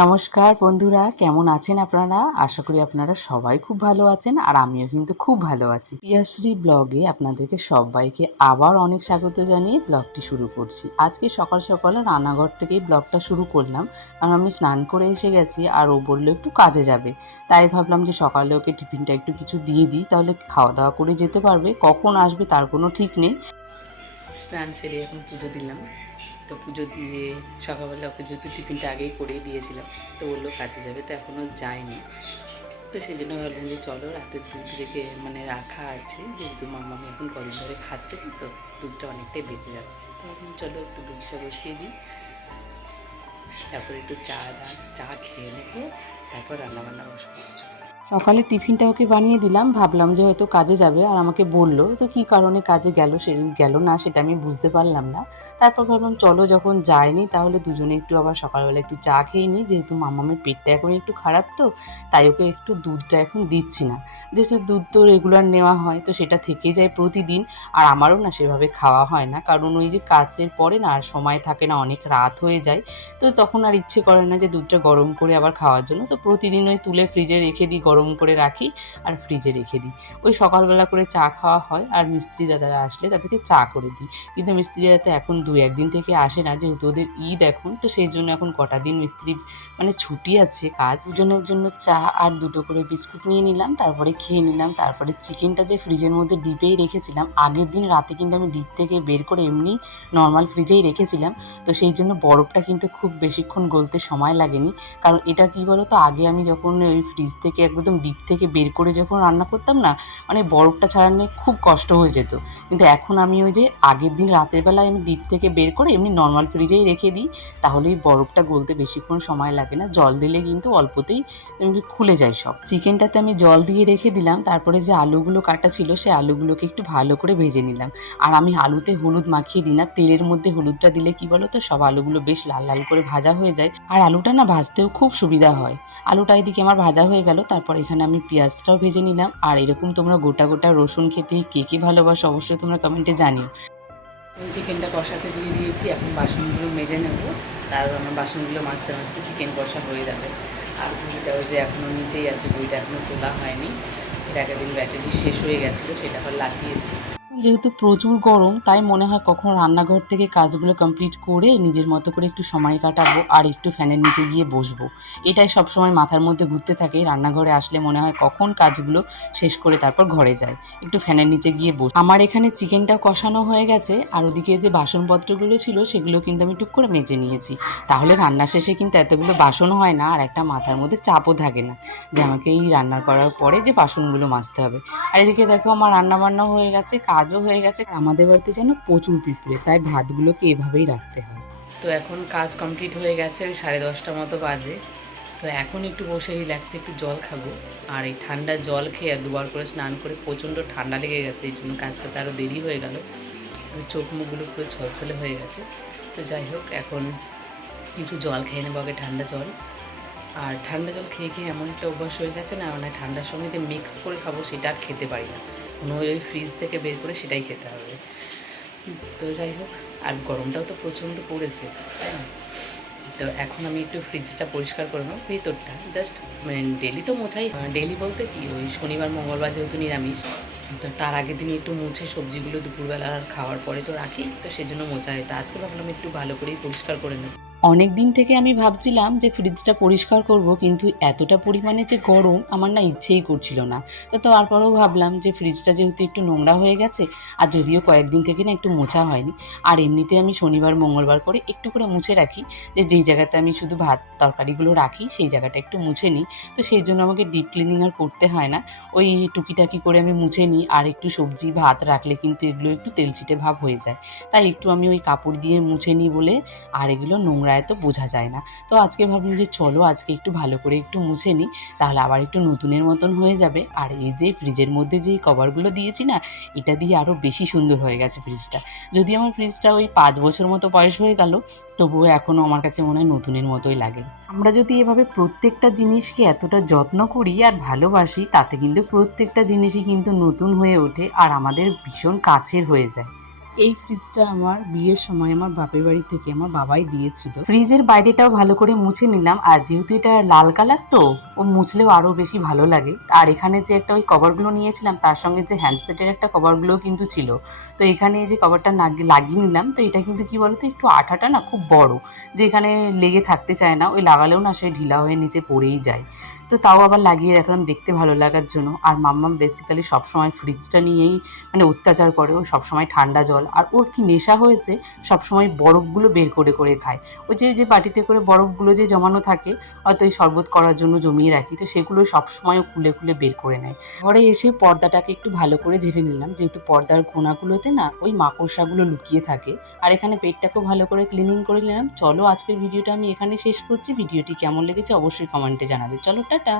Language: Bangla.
নমস্কার বন্ধুরা, কেমন আছেন আপনারা? আশা করি আপনারা সবাই খুব ভালো আছেন আর আমিও কিন্তু খুব ভালো আছি। পিয়াশ্রী ব্লগে আপনাদেরকে সবাইকে আবার অনেক স্বাগত জানিয়ে ব্লগটি শুরু করছি। আজকে সকাল সকাল রান্নাঘর থেকেই ব্লগটা শুরু করলাম, কারণ আমি স্নান করে এসে গেছি আর ও বললো একটু কাজে যাবে। তাই ভাবলাম যে সকালে ওকে টিফিনটা একটু কিছু দিয়ে দিই, তাহলে খাওয়া দাওয়া করে যেতে পারবে। কখন আসবে তার কোনো ঠিক নেই। স্নান সেরে এখন পুজো দিলাম। তো পুজো দিয়ে সকালবেলা ওকে যেহেতু টিফিনটা আগেই করেই দিয়েছিলাম, তো বললো কাজে যাবে, তো এখনও যায়নি। তো সেই জন্য ভাবলাম যে চলো রাতের দুধ রেখে রাখা আছে, যেহেতু মাম্মামি এখন কদিন ধরে খাচ্ছে না, তো দুধটা অনেকটাই বেঁচে যাচ্ছে। তো এখন চলো একটু দুধ চা বসিয়ে দিই, তারপর একটু চা খেয়ে নেবো, তারপর রান্নাবান্না বসবো। সকালে টিফিনটা ওকে বানিয়ে দিলাম, ভাবলাম যে হয়তো কাজে যাবে, আর আমাকে বললো, তো কী কারণে কাজে গেল সেদিন গেল না সেটা আমি বুঝতে পারলাম না। তারপর ভাবলাম চলো যখন যায়নি তাহলে দুজনে একটু আবার সকালবেলা একটু চা খেয়ে নিই, যেহেতু মামামের পেটটা এখন একটু খারাপ, তো তাই ওকে একটু দুধটা এখন দিচ্ছি না। যেহেতু দুধ তো রেগুলার নেওয়া হয়, তো সেটা থেকে যায় প্রতিদিন, আর আমারও না সেভাবে খাওয়া হয় না, কারণ ওই যে কাজের পরে না আর সময় থাকে না, অনেক রাত হয়ে যায়, তো তখন আর ইচ্ছে করে না যে দুধটা গরম করে আবার খাওয়ার জন্য। তো প্রতিদিন ওই তুলে ফ্রিজে রেখে দিই, গরম করে রাখি আর ফ্রিজে রেখে দিই। ওই সকালবেলা করে চা খাওয়া হয়, আর মিস্ত্রি দাদারা আসলে তাদেরকে চা করে দিই। কিন্তু মিস্ত্রি দাদা তো এখন 2-1 দিন থেকে আসে না, যেহেতু ওদের ঈদ এখন, তো সেই জন্য এখন কটা দিন মিস্ত্রি ছুটি আছে কাজ। দুজনের জন্য চা আর দুটো করে বিস্কুট নিয়ে নিলাম, তারপরে খেয়ে নিলাম। তারপরে চিকেনটা যে ফ্রিজের মধ্যে ডিপেই রেখেছিলাম, আগের দিন রাতে কিন্তু আমি ডিপ থেকে বের করে এমনি নর্মাল ফ্রিজেই রেখেছিলাম, তো সেই জন্য বরফটা কিন্তু খুব বেশিক্ষণ গলতে সময় লাগেনি। কারণ এটা কী বলো তো, আগে আমি যখন ওই ফ্রিজ থেকে একদম ডিপ থেকে বের করে যখন রান্না করতাম না, বরফটা ছাড়ানো খুব কষ্ট হয়ে যেত। কিন্তু এখন আমি ওই যে আগের দিন রাতের বেলায় আমি ডিপ থেকে বের করে এমনি নর্মাল ফ্রিজেই রেখে দিই, তাহলেই বরফটা গলতে বেশিক্ষণ সময় লাগে না। জল দিলে কিন্তু অল্পতেই খুলে যায় সব। চিকেনটাতে আমি জল দিয়ে রেখে দিলাম, তারপরে যে আলুগুলো কাটা ছিল সেই আলুগুলোকে একটু ভালো করে ভেজে নিলাম। আর আমি আলুতে হলুদ মাখিয়ে দিই না, তেলের মধ্যে হলুদটা দিলে কি বলো তো, সব আলুগুলো বেশ লাল লাল করে ভাজা হয়ে যায়, আর আলুটা না ভাজতেও খুব সুবিধা হয়। আলুটা এদিকে আমার ভাজা হয়ে গেল, তারপর এখানে আমি পেঁয়াজটাও ভেজে নিলাম। আর এরকম তোমরা গোটা গোটা রসুন খেতে কে কে ভালোবাসো অবশ্যই তোমরা কমেন্টে জানিও। চিকেনটা কষাতে দিয়ে দিয়েছি, এখন বাসনগুলো মেজে নেব, তারপর আমার বাসনগুলো মাজতে মাজতে চিকেন কষা হয়ে যাবে। আর বইটাও যে এখনও নিচেই আছে, বইটা এখনও তোলা হয়নি, এর আগের দিন ব্যাটারি শেষ হয়ে গেছিলো, সেটা আবার লাগিয়েছি। যেহেতু প্রচুর গরম, তাই মনে হয় কখন রান্নাঘর থেকে কাজগুলো কমপ্লিট করে নিজের মতো করে একটু সময় কাটাবো আর একটু ফ্যানের নিচে গিয়ে বসবো। এটাই সবসময় মাথার মধ্যে ঘুরতে থাকে, রান্নাঘরে আসলে মনে হয় কখন কাজগুলো শেষ করে তারপর ঘরে যায়, একটু ফ্যানের নিচে গিয়ে বস। আমার এখানে চিকেনটাও কষানো হয়ে গেছে, আর ওদিকে যে বাসনপত্রগুলো ছিল সেগুলো কিন্তু আমি টুক করে মেজে নিয়েছি। তাহলে রান্না শেষে কিন্তু এতগুলো বাসন হয় না, আর একটা মাথার মধ্যে চাপও থাকে না যে আমাকে এই রান্না করার পরে যে বাসনগুলো মাজতে হবে। আর এদিকে দেখো আমার রান্নাবান্না হয়ে গেছে, কাজও হয়ে গেছে। আমাদের বাড়িতে যেন প্রচুর পিঁপড়ে, তাই ভাতগুলোকে এভাবেই রাখতে হয়। তো এখন কাজ কমপ্লিট হয়ে গেছে, ওই 10:30 মতো বাজে। তো এখন একটু বসে রিল্যাক্সে একটু জল খাবো, আর এই ঠান্ডা জল খেয়ে দুবার করে স্নান করে প্রচণ্ড ঠান্ডা লেগে গেছে, এই জন্য কাজ করতে আরও দেরি হয়ে গেল, চোখ মুখগুলো পুরো ছলছলে হয়ে গেছে। তো যাই হোক, এখন একটু জল খেয়ে নেবো আগে, ঠান্ডা জল। আর ঠান্ডা জল খেয়ে খেয়ে এমন একটা অভ্যাস হয়ে গেছে না, ঠান্ডার সঙ্গে যে মিক্স করে খাবো সেটা আর খেতে পারি না, ওই ফ্রিজ থেকে বের করে সেটাই খেতে হবে। তো যাই হোক, আর গরমটাও তো প্রচণ্ড পড়েছে, তাই না? তো এখন আমি একটু ফ্রিজটা পরিষ্কার করে নেবো, ভেতরটা জাস্ট ডেলি তো মোছাই, ডেলি বলতে কি ওই শনিবার মঙ্গলবার যেহেতু নিরামিষ, তো তার আগের দিন একটু মুছে সবজিগুলো দুপুরবেলা আর খাওয়ার পরে তো রাখি, তো সেই জন্য মোছা হয়। তা আজকে ভাবলাম একটু ভালো করেই পরিষ্কার করে নেব। অনেক দিন থেকে আমি ভাবছিলাম যে ফ্রিজটা পরিষ্কার করব, কিন্তু এতটা পরিমাণে যে গরম আমার না ইচ্ছেই করছিল না। তো তারপরেও ভাবলাম যে ফ্রিজটা যেহেতু একটু নোংরা হয়ে গেছে, আর যদিও কয়েকদিন থেকে না একটু মোছা হয়নি, আর এমনিতে আমি শনিবার মঙ্গলবার করে একটু করে মুছে রাখি, যে যেই জায়গাতে আমি শুধু ভাত তরকারিগুলো রাখি সেই জায়গাটা একটু মুছে নিই, তো সেই জন্য আমাকে ডিপ ক্লিনিং আর করতে হয় না, ওই টুকিটাকি করে আমি মুছে নিই। আর একটু সবজি ভাত রাখলে কিন্তু এগুলো একটু তেলচিটে ভাব হয়ে যায়, তাই একটু আমি ওই কাপড় দিয়ে মুছে নিই বলে, আর এগুলো নোংরা এত বোঝা যায় না। তো আজকে ভাবলাম যে চলো আজকে একটু ভালো করে একটু মুছে নিই, তাহলে আবার একটু নতুনের মতন হয়ে যাবে। আর এই যে ফ্রিজের মধ্যে যে কভারগুলো দিয়েছি না, এটা দিয়ে আরও বেশি সুন্দর হয়ে গেছে ফ্রিজটা। যদি আমার ফ্রিজটা ওই 5 বছর মতো বয়স হয়ে গেল, তবুও এখনও আমার কাছে মনে হয় নতুনের মতোই লাগে। আমরা যদি এভাবে প্রত্যেকটা জিনিসকে এতটা যত্ন করি আর ভালোবাসি, তাতে কিন্তু প্রত্যেকটা জিনিসই কিন্তু নতুন হয়ে ওঠে আর আমাদের ভীষণ কাছের হয়ে যায়। এই ফ্রিজটা আমার বিয়ের সময় আমার বাপের বাড়ি থেকে আমার বাবাই দিয়েছিল। ফ্রিজের বাইরেটাও ভালো করে মুছে নিলাম, আর যেহেতু এটা লাল কালার তো ও মুছলেও আরো বেশি ভালো লাগে। আর এখানে যে একটা ওই কভারগুলো নিয়েছিলাম তার সঙ্গে যে হ্যান্ডসেটের একটা কভারগুলোও কিন্তু ছিল। তো এখানে এই যে কভারটা লাগিয়ে নিলাম, তো এটা কিন্তু কি বলতো একটু আঠাটা না খুব বড়, যে এখানে লেগে থাকতে চায় না, ওই লাগালেও না সে ঢিলা হয়ে নিচে পড়েই যায়। তো তাও আবার লাগিয়ে রাখলাম দেখতে ভালো লাগার জন্য। আর মাম্মাম বেসিক্যালি সবসময় ফ্রিজটা নিয়েই মানে অত্যাচার করে, ও সবসময় ঠান্ডা জল, আর ওর কি নেশা হয়েছে সবসময় বরফগুলো বের করে করে খায়। ওই যে যে বাটিতে করে বরফগুলো যে জমানো থাকে, হয়তো এই শরবত করার জন্য জমিয়ে রাখি, তো সেগুলো সবসময় ও খুলে খুলে বের করে নেয়। ঘরে এসে পর্দাটাকে একটু ভালো করে ঝেড়ে নিলাম, যেহেতু পর্দার কোনাগুলোতে না ওই মাকড়সাগুলো লুকিয়ে থাকে। আর এখানে পেটটাকেও ভালো করে ক্লিনিং করে নিলাম। চলো আজকের ভিডিওটা আমি এখানে শেষ করছি। ভিডিওটি কেমন লেগেছে অবশ্যই কমেন্টে জানাবে। চলো টাটা।